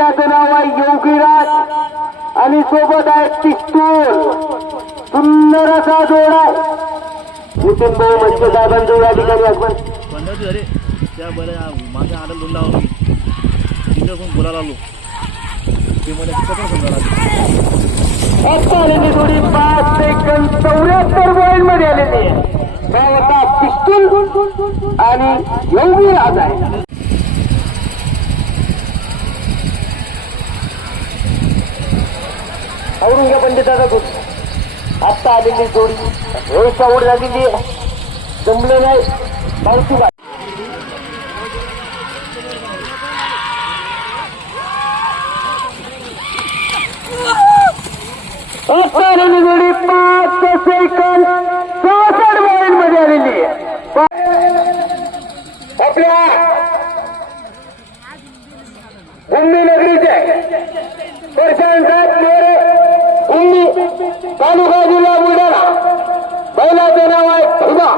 बैलाचं नाव आहे योगीराज. आणि सोबत आहे पिस्तूल सुंदर असा जोड आहे. नितीन भाऊ म्हणजे साहेबांचं या ठिकाणी त्या बरं माझ्या आडं लोन लावलं मी तिथं पण बोलायला आलो. ते मला तिथं पण समजायला आता आलेली जोडी पाच सेकंद चौऱ्याहत्तर पॉईंटमध्ये आलेली आहे. पिस्तूल आणि योगीराज आहे. औरंग्या पंडिताचा गुण आत्ता आलेली जोडी व्यवस्था आवड झालेली जमले नाही माहिती का आलेली जोडी पाच सेकंद चौसष्ट पॉईंटमध्ये आलेली आहे आपल्या गुंडी नगरीचे प्रशांत साहेब तालुका जिल्हा बुलढाणा. बैलाचं नाव आहे भीमा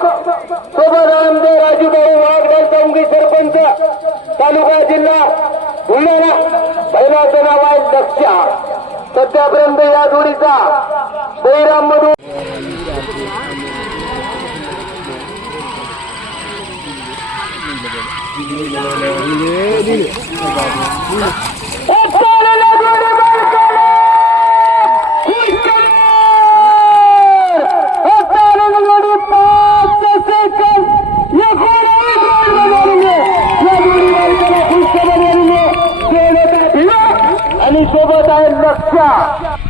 सोबत आमदार राजूभाऊ वाघदार चौकी सरपंच तालुका जिल्हा बुलढाणा. बैलाचं नाव आहे दक्षा सध्यापर्यंत या जोडीचा बैराम मधून आणि आहे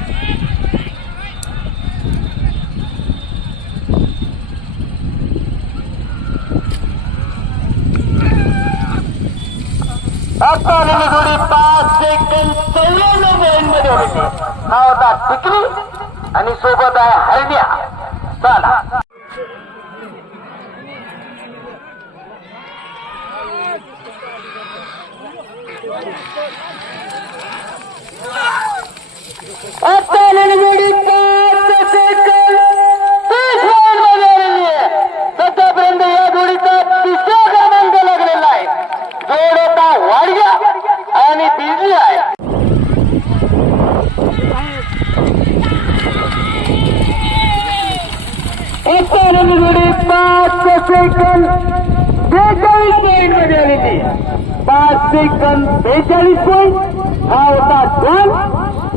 आता आलेली जोडी पाच सेकंड चौऱ्याण्णवमध्ये होती हा होता टिकली आणि सोबत आहे हरण्या चला आता आलेली पाच सेकंद. या जोडीचा तिसरा क्रमांक लागलेला आहे. आणि आहे. जोडी पाच सेकंद. बेचाळीस पॉईंटमध्ये पाच सेकंद बेचाळीस पॉईंट. हा होता दोन.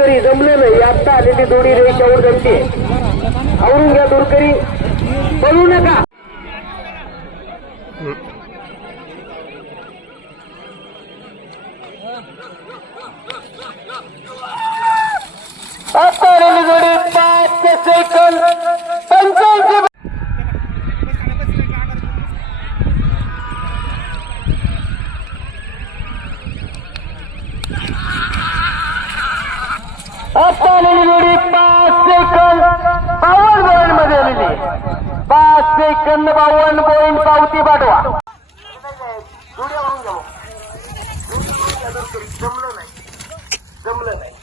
दुरकरी जमले नाही. आत्ता आलेली दोन्ही रेषावर जमते. घ्या दुरकरी पळू नका. आता आलेली जोडी पाच सेकंद बावन्न पॉईंटमध्ये आलेली पाच सेकंद बावन्न पॉईंट पावती पाठवा जमलं नाही जमलं नाही